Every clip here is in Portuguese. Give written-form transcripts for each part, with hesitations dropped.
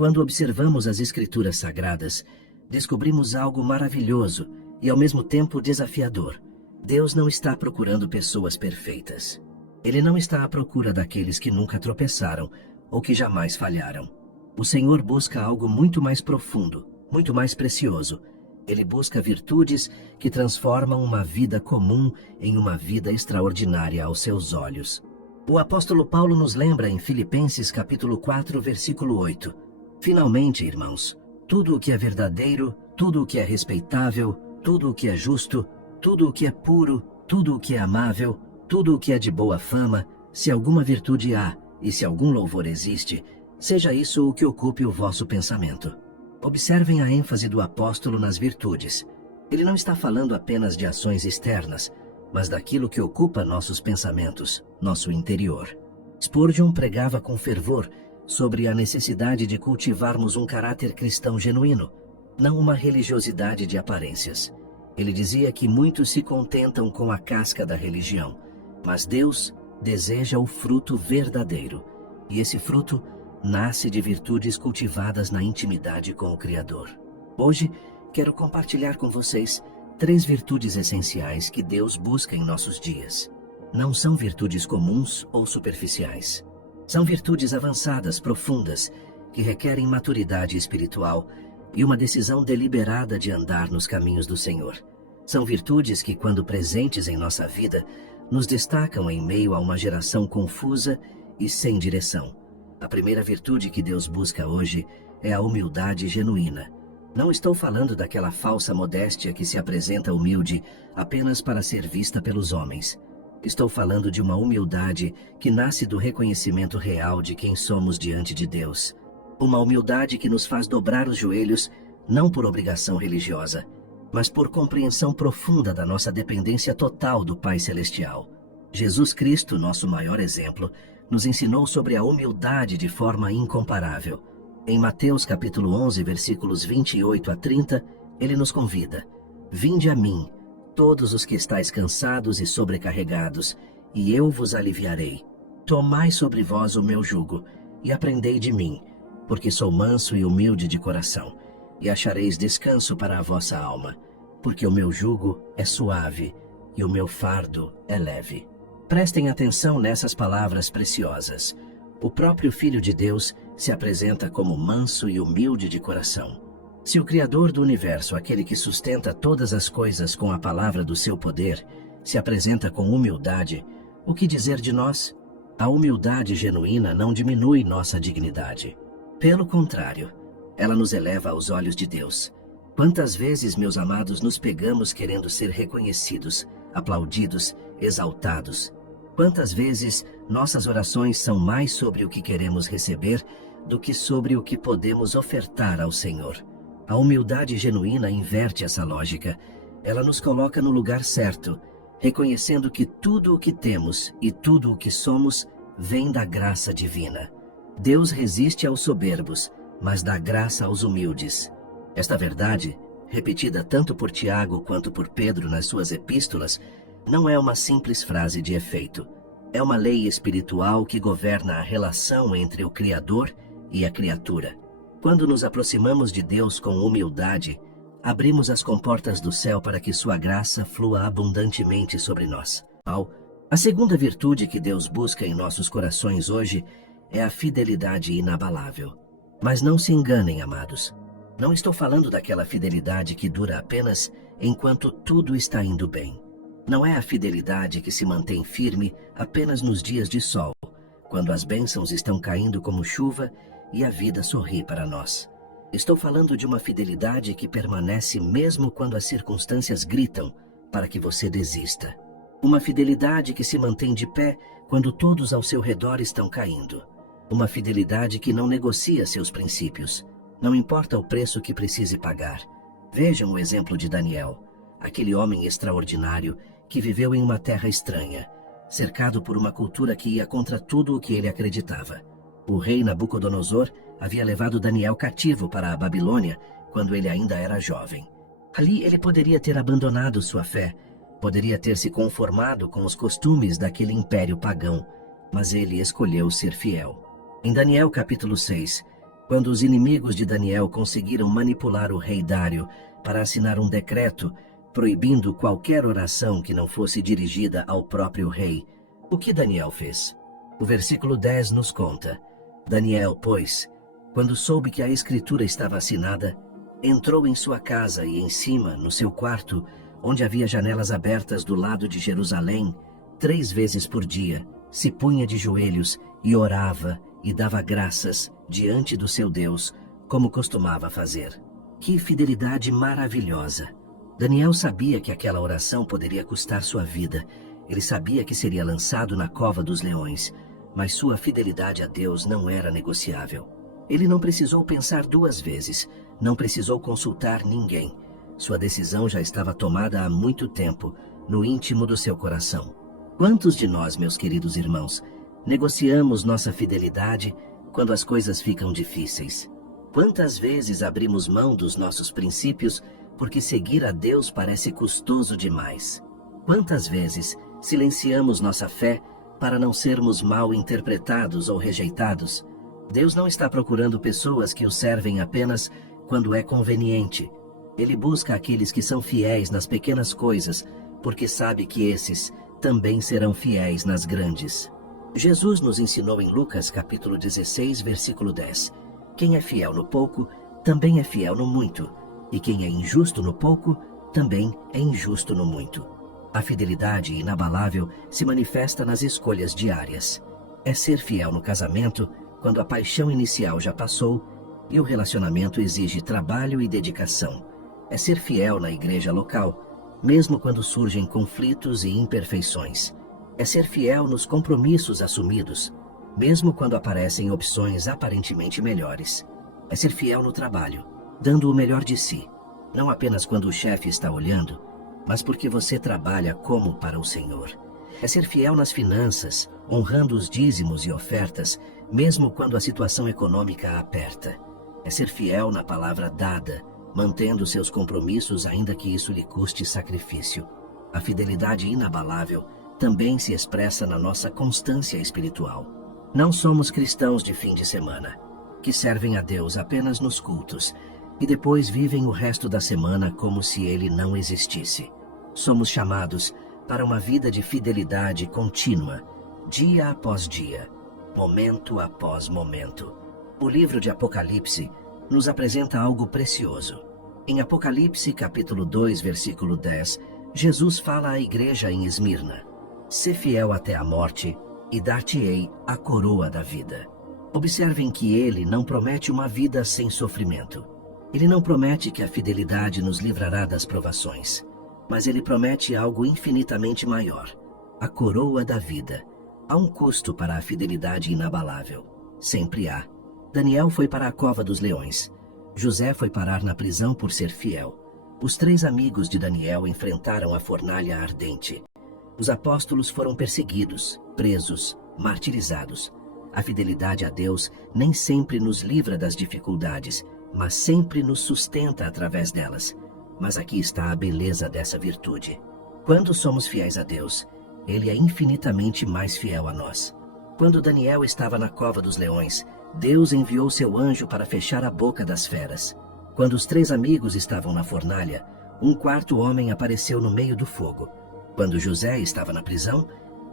Quando observamos as Escrituras Sagradas, descobrimos algo maravilhoso e ao mesmo tempo desafiador. Deus não está procurando pessoas perfeitas. Ele não está à procura daqueles que nunca tropeçaram ou que jamais falharam. O Senhor busca algo muito mais profundo, muito mais precioso. Ele busca virtudes que transformam uma vida comum em uma vida extraordinária aos seus olhos. O apóstolo Paulo nos lembra em Filipenses capítulo 4, versículo 8. Finalmente, irmãos, tudo o que é verdadeiro, tudo o que é respeitável, tudo o que é justo, tudo o que é puro, tudo o que é amável, tudo o que é de boa fama, se alguma virtude há e se algum louvor existe, seja isso o que ocupe o vosso pensamento. Observem a ênfase do apóstolo nas virtudes. Ele não está falando apenas de ações externas, mas daquilo que ocupa nossos pensamentos, nosso interior. Spurgeon pregava com fervor sobre a necessidade de cultivarmos um caráter cristão genuíno, não uma religiosidade de aparências. Ele dizia que muitos se contentam com a casca da religião, mas Deus deseja o fruto verdadeiro, e esse fruto nasce de virtudes cultivadas na intimidade com o Criador. Hoje, quero compartilhar com vocês 3 virtudes essenciais que Deus busca em nossos dias. Não são virtudes comuns ou superficiais. São virtudes avançadas, profundas, que requerem maturidade espiritual e uma decisão deliberada de andar nos caminhos do Senhor. São virtudes que, quando presentes em nossa vida, nos destacam em meio a uma geração confusa e sem direção. A primeira virtude que Deus busca hoje é a humildade genuína. Não estou falando daquela falsa modéstia que se apresenta humilde apenas para ser vista pelos homens. Estou falando de uma humildade que nasce do reconhecimento real de quem somos diante de Deus. Uma humildade que nos faz dobrar os joelhos, não por obrigação religiosa, mas por compreensão profunda da nossa dependência total do Pai Celestial. Jesus Cristo, nosso maior exemplo, nos ensinou sobre a humildade de forma incomparável. Em Mateus capítulo 11, versículos 28 a 30, ele nos convida: Vinde a mim, todos os que estáis cansados e sobrecarregados, e eu vos aliviarei. Tomai sobre vós o meu jugo, e aprendei de mim, porque sou manso e humilde de coração, e achareis descanso para a vossa alma, porque o meu jugo é suave, e o meu fardo é leve. Prestem atenção nessas palavras preciosas. O próprio Filho de Deus se apresenta como manso e humilde de coração. Se o Criador do Universo, aquele que sustenta todas as coisas com a palavra do seu poder, se apresenta com humildade, o que dizer de nós? A humildade genuína não diminui nossa dignidade. Pelo contrário, ela nos eleva aos olhos de Deus. Quantas vezes, meus amados, nos pegamos querendo ser reconhecidos, aplaudidos, exaltados? Quantas vezes nossas orações são mais sobre o que queremos receber do que sobre o que podemos ofertar ao Senhor? A humildade genuína inverte essa lógica. Ela nos coloca no lugar certo, reconhecendo que tudo o que temos e tudo o que somos vem da graça divina. Deus resiste aos soberbos, mas dá graça aos humildes. Esta verdade, repetida tanto por Tiago quanto por Pedro nas suas epístolas, não é uma simples frase de efeito. É uma lei espiritual que governa a relação entre o Criador e a criatura. Quando nos aproximamos de Deus com humildade, abrimos as comportas do céu para que sua graça flua abundantemente sobre nós. A segunda virtude que Deus busca em nossos corações hoje é a fidelidade inabalável. Mas não se enganem, amados. Não estou falando daquela fidelidade que dura apenas enquanto tudo está indo bem. Não é a fidelidade que se mantém firme apenas nos dias de sol, quando as bênçãos estão caindo como chuva e a vida sorri para nós. Estou falando de uma fidelidade que permanece mesmo quando as circunstâncias gritam para que você desista. Uma fidelidade que se mantém de pé quando todos ao seu redor estão caindo. Uma fidelidade que não negocia seus princípios, não importa o preço que precise pagar. Vejam o exemplo de Daniel, aquele homem extraordinário que viveu em uma terra estranha, cercado por uma cultura que ia contra tudo o que ele acreditava. O rei Nabucodonosor havia levado Daniel cativo para a Babilônia quando ele ainda era jovem. Ali ele poderia ter abandonado sua fé, poderia ter se conformado com os costumes daquele império pagão, mas ele escolheu ser fiel. Em Daniel capítulo 6, Quando os inimigos de Daniel conseguiram manipular o rei Dário para assinar um decreto proibindo qualquer oração que não fosse dirigida ao próprio rei, o que Daniel fez? O versículo 10 nos conta: Daniel, pois, quando soube que a escritura estava assinada, entrou em sua casa e em cima, no seu quarto, onde havia janelas abertas do lado de Jerusalém, 3 vezes por dia, se punha de joelhos e orava e dava graças diante do seu Deus, como costumava fazer. Que fidelidade maravilhosa! Daniel sabia que aquela oração poderia custar sua vida. Ele sabia que seria lançado na cova dos leões, mas sua fidelidade a Deus não era negociável. Ele não precisou pensar 2 vezes, não precisou consultar ninguém. Sua decisão já estava tomada há muito tempo, no íntimo do seu coração. Quantos de nós, meus queridos irmãos, negociamos nossa fidelidade quando as coisas ficam difíceis? Quantas vezes abrimos mão dos nossos princípios porque seguir a Deus parece custoso demais? Quantas vezes silenciamos nossa fé para não sermos mal interpretados ou rejeitados? Deus não está procurando pessoas que o servem apenas quando é conveniente. Ele busca aqueles que são fiéis nas pequenas coisas, porque sabe que esses também serão fiéis nas grandes. Jesus nos ensinou em Lucas capítulo 16, versículo 10. Quem é fiel no pouco, também é fiel no muito. E quem é injusto no pouco, também é injusto no muito. A fidelidade inabalável se manifesta nas escolhas diárias. É ser fiel no casamento, quando a paixão inicial já passou e o relacionamento exige trabalho e dedicação. É ser fiel na igreja local, mesmo quando surgem conflitos e imperfeições. É ser fiel nos compromissos assumidos, mesmo quando aparecem opções aparentemente melhores. É ser fiel no trabalho, dando o melhor de si, não apenas quando o chefe está olhando, mas porque você trabalha como para o Senhor. É ser fiel nas finanças, honrando os dízimos e ofertas, mesmo quando a situação econômica aperta. É ser fiel na palavra dada, mantendo seus compromissos ainda que isso lhe custe sacrifício. A fidelidade inabalável também se expressa na nossa constância espiritual. Não somos cristãos de fim de semana, que servem a Deus apenas nos cultos e depois vivem o resto da semana como se Ele não existisse. Somos chamados para uma vida de fidelidade contínua, dia após dia, momento após momento. O livro de Apocalipse nos apresenta algo precioso. Em Apocalipse capítulo 2, versículo 10, Jesus fala à igreja em Esmirna: "Sê fiel até a morte, e dar-te-ei a coroa da vida." Observem que ele não promete uma vida sem sofrimento. Ele não promete que a fidelidade nos livrará das provações, mas ele promete algo infinitamente maior: a coroa da vida. Há um custo para a fidelidade inabalável. Sempre há. Daniel foi para a cova dos leões. José foi parar na prisão por ser fiel. Os 3 amigos de Daniel enfrentaram a fornalha ardente. Os apóstolos foram perseguidos, presos, martirizados. A fidelidade a Deus nem sempre nos livra das dificuldades, mas sempre nos sustenta através delas. Mas aqui está a beleza dessa virtude. Quando somos fiéis a Deus, Ele é infinitamente mais fiel a nós. Quando Daniel estava na cova dos leões, Deus enviou seu anjo para fechar a boca das feras. Quando os 3 amigos estavam na fornalha, um 4º homem apareceu no meio do fogo. Quando José estava na prisão,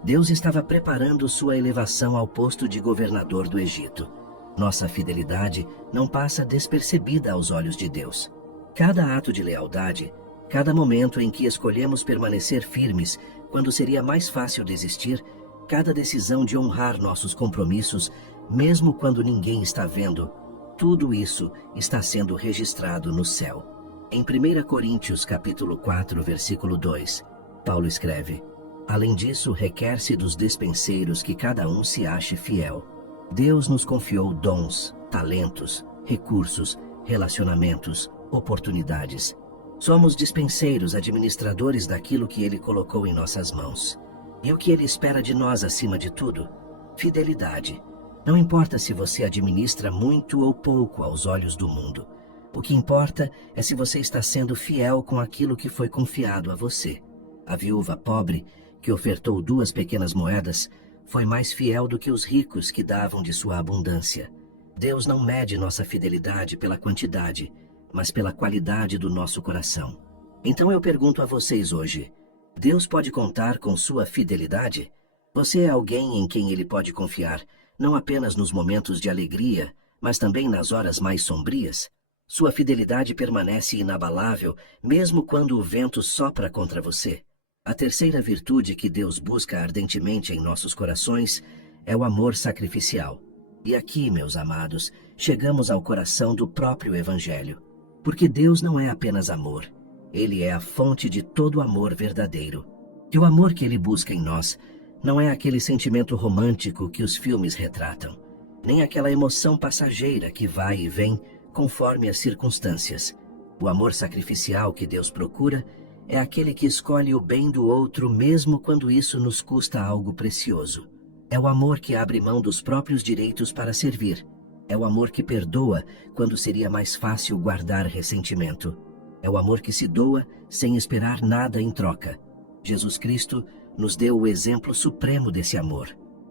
Deus estava preparando sua elevação ao posto de governador do Egito. Nossa fidelidade não passa despercebida aos olhos de Deus. Cada ato de lealdade, cada momento em que escolhemos permanecer firmes quando seria mais fácil desistir, cada decisão de honrar nossos compromissos, mesmo quando ninguém está vendo, tudo isso está sendo registrado no céu. Em 1 Coríntios capítulo 4, versículo 2, Paulo escreve: "Além disso, requer-se dos despenseiros que cada um se ache fiel. Deus nos confiou dons, talentos, recursos, relacionamentos, oportunidades. Somos dispenseiros, administradores daquilo que Ele colocou em nossas mãos. E o que Ele espera de nós acima de tudo? Fidelidade. Não importa se você administra muito ou pouco aos olhos do mundo. O que importa é se você está sendo fiel com aquilo que foi confiado a você. A viúva pobre, que ofertou 2 pequenas moedas, foi mais fiel do que os ricos que davam de sua abundância. Deus não mede nossa fidelidade pela quantidade, mas pela qualidade do nosso coração. Então eu pergunto a vocês hoje: Deus pode contar com sua fidelidade? Você é alguém em quem Ele pode confiar, não apenas nos momentos de alegria, mas também nas horas mais sombrias? Sua fidelidade permanece inabalável, mesmo quando o vento sopra contra você. A terceira virtude que Deus busca ardentemente em nossos corações é o amor sacrificial. E aqui, meus amados, chegamos ao coração do próprio Evangelho. Porque Deus não é apenas amor. Ele é a fonte de todo amor verdadeiro. E o amor que Ele busca em nós não é aquele sentimento romântico que os filmes retratam, nem aquela emoção passageira que vai e vem conforme as circunstâncias. O amor sacrificial que Deus procura é aquele que escolhe o bem do outro mesmo quando isso nos custa algo precioso. É o amor que abre mão dos próprios direitos para servir. É o amor que perdoa quando seria mais fácil guardar ressentimento. É o amor que se doa sem esperar nada em troca. Jesus Cristo nos deu o exemplo supremo desse amor.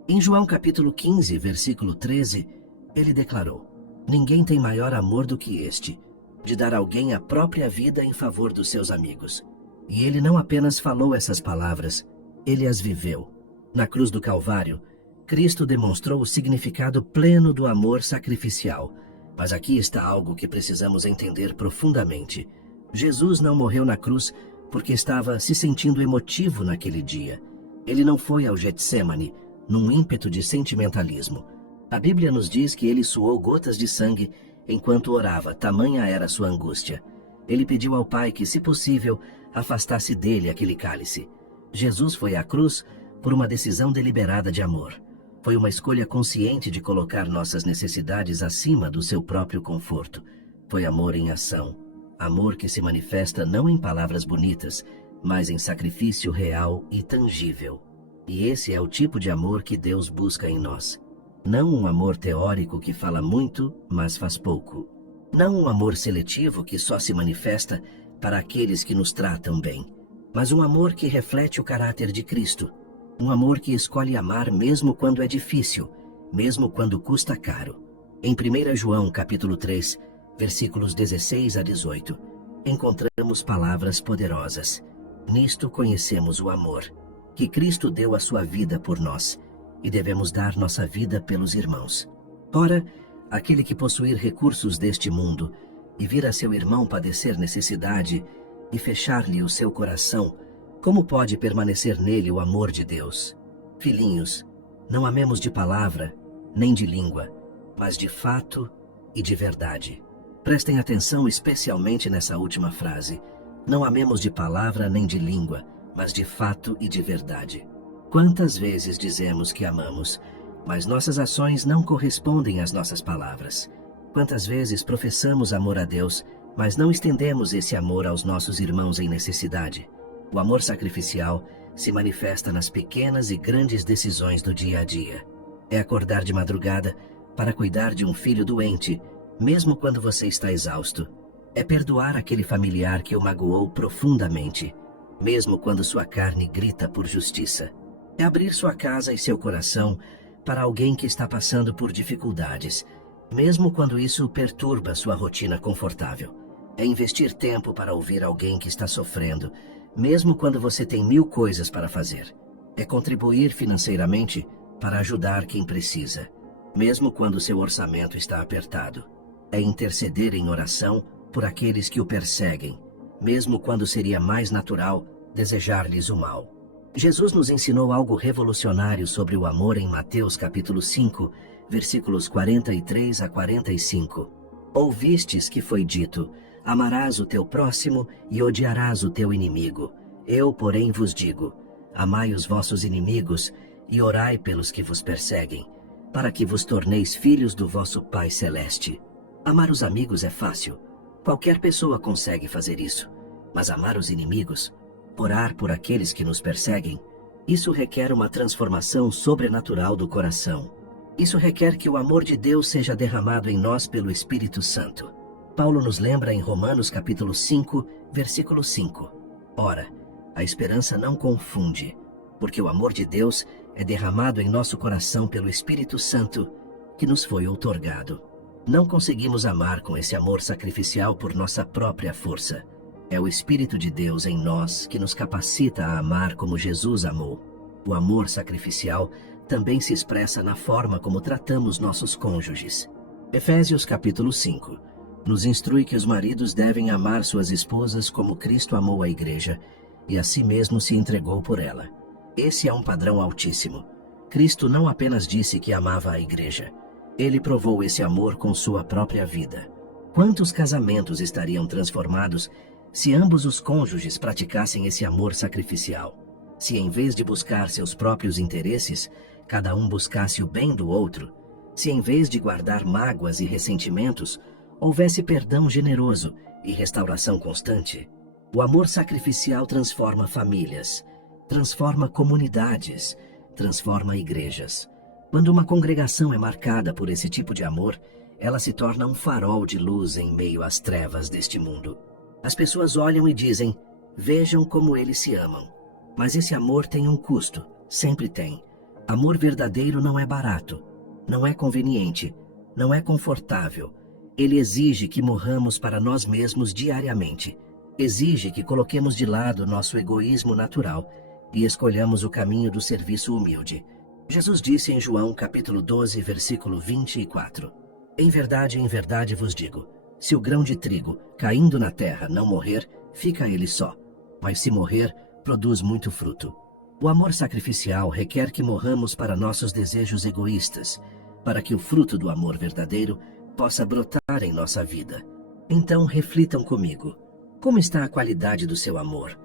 Em João capítulo 15, versículo 13, ele declarou: "Ninguém tem maior amor do que este, de dar alguém a própria vida em favor dos seus amigos." E ele não apenas falou essas palavras, ele as viveu. Na cruz do Calvário, Cristo demonstrou o significado pleno do amor sacrificial. Mas aqui está algo que precisamos entender profundamente. Jesus não morreu na cruz porque estava se sentindo emotivo naquele dia. Ele não foi ao Getsêmani num ímpeto de sentimentalismo. A Bíblia nos diz que ele suou gotas de sangue enquanto orava, tamanha era sua angústia. Ele pediu ao Pai que, se possível, afastasse dele aquele cálice. Jesus foi à cruz por uma decisão deliberada de amor. Foi uma escolha consciente de colocar nossas necessidades acima do seu próprio conforto. Foi amor em ação. Amor que se manifesta não em palavras bonitas, mas em sacrifício real e tangível. E esse é o tipo de amor que Deus busca em nós. Não um amor teórico que fala muito, mas faz pouco. Não um amor seletivo que só se manifesta para aqueles que nos tratam bem, mas um amor que reflete o caráter de Cristo. Um amor que escolhe amar mesmo quando é difícil, mesmo quando custa caro. Em 1 João capítulo 3, versículos 16 a 18, encontramos palavras poderosas. Nisto conhecemos o amor, que Cristo deu a sua vida por nós, e devemos dar nossa vida pelos irmãos. Ora, aquele que possuir recursos deste mundo e vir a seu irmão padecer necessidade e fechar-lhe o seu coração, como pode permanecer nele o amor de Deus? Filhinhos, não amemos de palavra, nem de língua, mas de fato e de verdade. Prestem atenção especialmente nessa última frase. Não amemos de palavra nem de língua, mas de fato e de verdade. Quantas vezes dizemos que amamos, mas nossas ações não correspondem às nossas palavras? Quantas vezes professamos amor a Deus, mas não estendemos esse amor aos nossos irmãos em necessidade? O amor sacrificial se manifesta nas pequenas e grandes decisões do dia a dia. É acordar de madrugada para cuidar de um filho doente, mesmo quando você está exausto. É perdoar aquele familiar que o magoou profundamente, mesmo quando sua carne grita por justiça. É abrir sua casa e seu coração para alguém que está passando por dificuldades, mesmo quando isso perturba sua rotina confortável. É investir tempo para ouvir alguém que está sofrendo, mesmo quando você tem 1000 coisas para fazer. É contribuir financeiramente para ajudar quem precisa, mesmo quando seu orçamento está apertado. É interceder em oração por aqueles que o perseguem, mesmo quando seria mais natural desejar-lhes o mal. Jesus nos ensinou algo revolucionário sobre o amor em Mateus capítulo 5, versículos 43 a 45. Ouvistes que foi dito: amarás o teu próximo e odiarás o teu inimigo. Eu, porém, vos digo: amai os vossos inimigos e orai pelos que vos perseguem, para que vos torneis filhos do vosso Pai Celeste. Amar os amigos é fácil. Qualquer pessoa consegue fazer isso. Mas amar os inimigos, orar por aqueles que nos perseguem, isso requer uma transformação sobrenatural do coração. Isso requer que o amor de Deus seja derramado em nós pelo Espírito Santo. Paulo nos lembra em Romanos capítulo 5, versículo 5. Ora, a esperança não confunde, porque o amor de Deus é derramado em nosso coração pelo Espírito Santo, que nos foi outorgado. Não conseguimos amar com esse amor sacrificial por nossa própria força. É o Espírito de Deus em nós que nos capacita a amar como Jesus amou. O amor sacrificial também se expressa na forma como tratamos nossos cônjuges. Efésios capítulo 5 nos instrui que os maridos devem amar suas esposas como Cristo amou a igreja e a si mesmo se entregou por ela. Esse é um padrão altíssimo. Cristo não apenas disse que amava a igreja, ele provou esse amor com sua própria vida. Quantos casamentos estariam transformados se ambos os cônjuges praticassem esse amor sacrificial? Se em vez de buscar seus próprios interesses, cada um buscasse o bem do outro? Se em vez de guardar mágoas e ressentimentos, houvesse perdão generoso e restauração constante? O amor sacrificial transforma famílias, transforma comunidades, transforma igrejas. Quando uma congregação é marcada por esse tipo de amor, ela se torna um farol de luz em meio às trevas deste mundo. As pessoas olham e dizem: vejam como eles se amam. Mas esse amor tem um custo, sempre tem. Amor verdadeiro não é barato, não é conveniente, não é confortável. Ele exige que morramos para nós mesmos diariamente. Exige que coloquemos de lado nosso egoísmo natural e escolhamos o caminho do serviço humilde. Jesus disse em João capítulo 12, versículo 24: em verdade vos digo, se o grão de trigo, caindo na terra, não morrer, fica ele só. Mas se morrer, produz muito fruto. O amor sacrificial requer que morramos para nossos desejos egoístas, para que o fruto do amor verdadeiro possa brotar em nossa vida. Então reflitam comigo. Como está a qualidade do seu amor?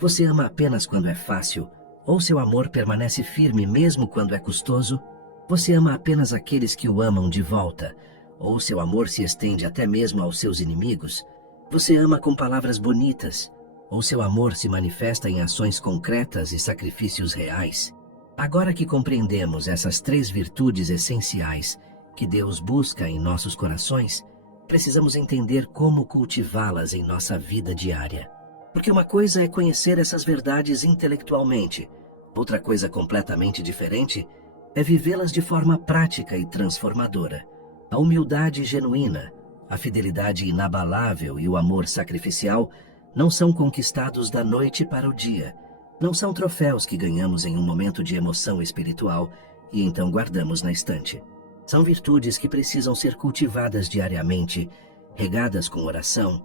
Você ama apenas quando é fácil? Ou seu amor permanece firme mesmo quando é custoso? Você ama apenas aqueles que o amam de volta? Ou seu amor se estende até mesmo aos seus inimigos? Você ama com palavras bonitas? Ou seu amor se manifesta em ações concretas e sacrifícios reais? Agora que compreendemos essas 3 virtudes essenciais que Deus busca em nossos corações, precisamos entender como cultivá-las em nossa vida diária. Porque uma coisa é conhecer essas verdades intelectualmente, outra coisa completamente diferente é vivê-las de forma prática e transformadora. A humildade genuína, a fidelidade inabalável e o amor sacrificial não são conquistados da noite para o dia. Não são troféus que ganhamos em um momento de emoção espiritual e então guardamos na estante. São virtudes que precisam ser cultivadas diariamente, regadas com oração,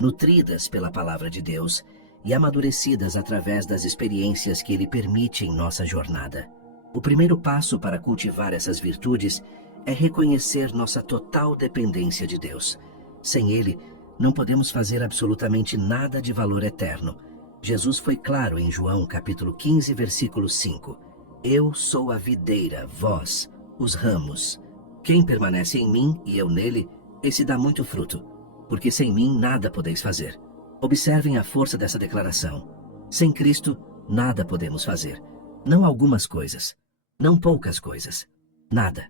nutridas pela palavra de Deus e amadurecidas através das experiências que Ele permite em nossa jornada. O primeiro passo para cultivar essas virtudes é reconhecer nossa total dependência de Deus. Sem Ele, não podemos fazer absolutamente nada de valor eterno. Jesus foi claro em João capítulo 15, versículo 5. Eu sou a videira, vós, os ramos. Quem permanece em mim e eu nele, esse dá muito fruto, porque sem mim nada podeis fazer. Observem a força dessa declaração. Sem Cristo, nada podemos fazer. Não algumas coisas, não poucas coisas. Nada.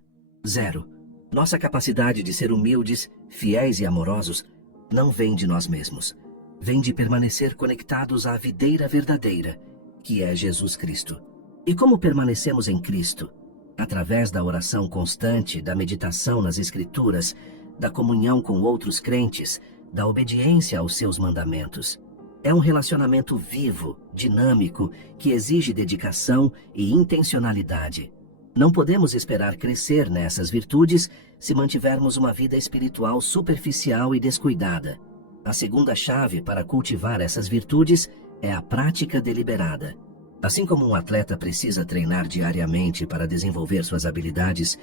Zero. Nossa capacidade de ser humildes, fiéis e amorosos não vem de nós mesmos. Vem de permanecer conectados à videira verdadeira, que é Jesus Cristo. E como permanecemos em Cristo? Através da oração constante, da meditação nas Escrituras, da comunhão com outros crentes, da obediência aos seus mandamentos. É um relacionamento vivo, dinâmico, que exige dedicação e intencionalidade. Não podemos esperar crescer nessas virtudes se mantivermos uma vida espiritual superficial e descuidada. A segunda chave para cultivar essas virtudes é a prática deliberada. Assim como um atleta precisa treinar diariamente para desenvolver suas habilidades,